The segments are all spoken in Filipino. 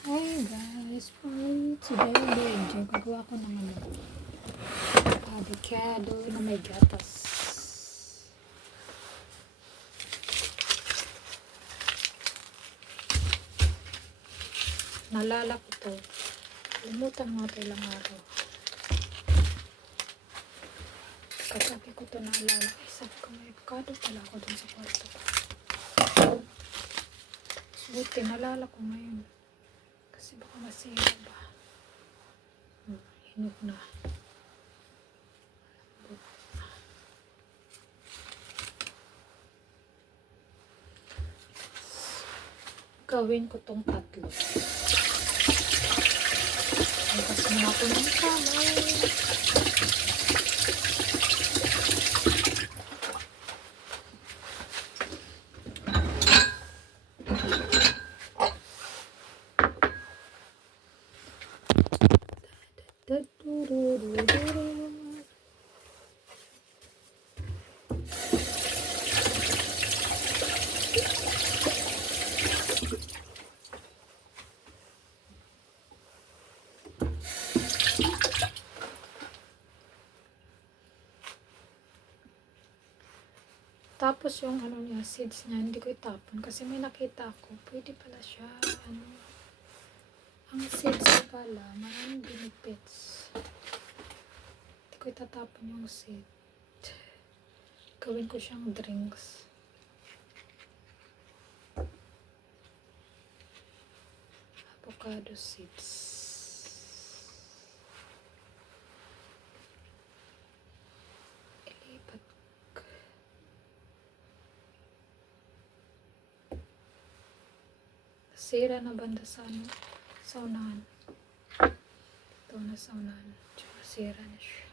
Hi guys, for today video, gagawa ko ng avocado na may gatas. Nalala ko to. Limutan mo ito ilang araw. Katabi ko to naalala. Ay, sabi ko may avocado pala ako dun sa kwarto ko. Buti, nalala ko ngayon. Kasi baka masira ba. Hinog na. Gawin ko tong tatlo. Bukas muna ako ng kamay. Tapos yung ano niya, seeds niya, hindi ko itapon kasi may nakita ako. Pwede pala siya, ang seeds pala, maraming benefits. Hindi ko itatapon yung seed. Gawin ko siyang drinks. Avocado seeds. Sira na banda sa saunahan. Ito na saunahan. Tsaka sira na siya.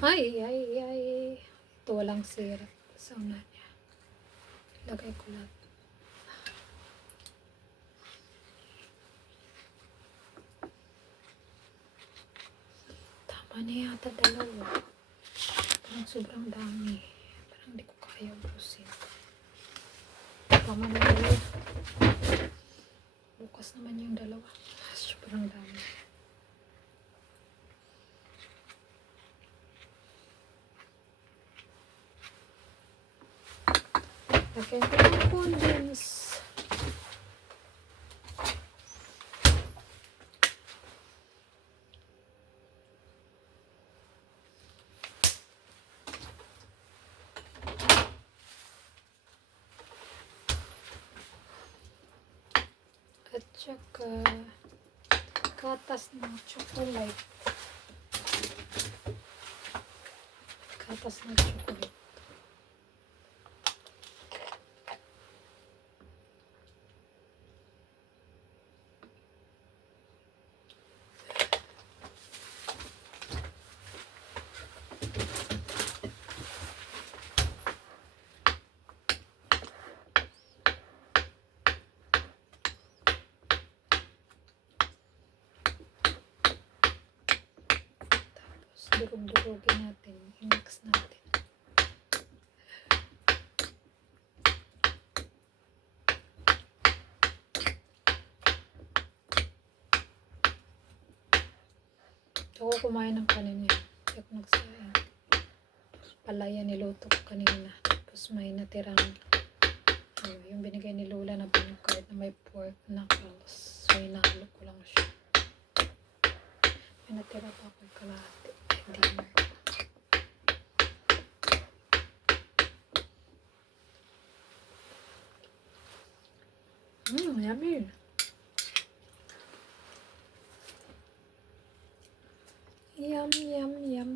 Ay. Ito walang sira sa sauna niya. Lagay ko lahat. Tama na yata dalawa. Parang sobrang dami. Parang hindi ko kaya ubusin. Tama na dalawa. Bukas naman yung dalawa. Sobrang dami. Lagyan ko ng condense. At saka gatas ng chocolate. Gatas ng chocolate. Durug-durugin natin, i-mix natin. Ako kumain ng kanina. Hindi ako nagsaing. Palaya niluto ko kanina. Tapos may natirang yung binigay ni Lola na pinukart na may pork knuckles. So inahalo ko lang siya. May natira pa ako kalahati. Dinner. Yummy. Yum.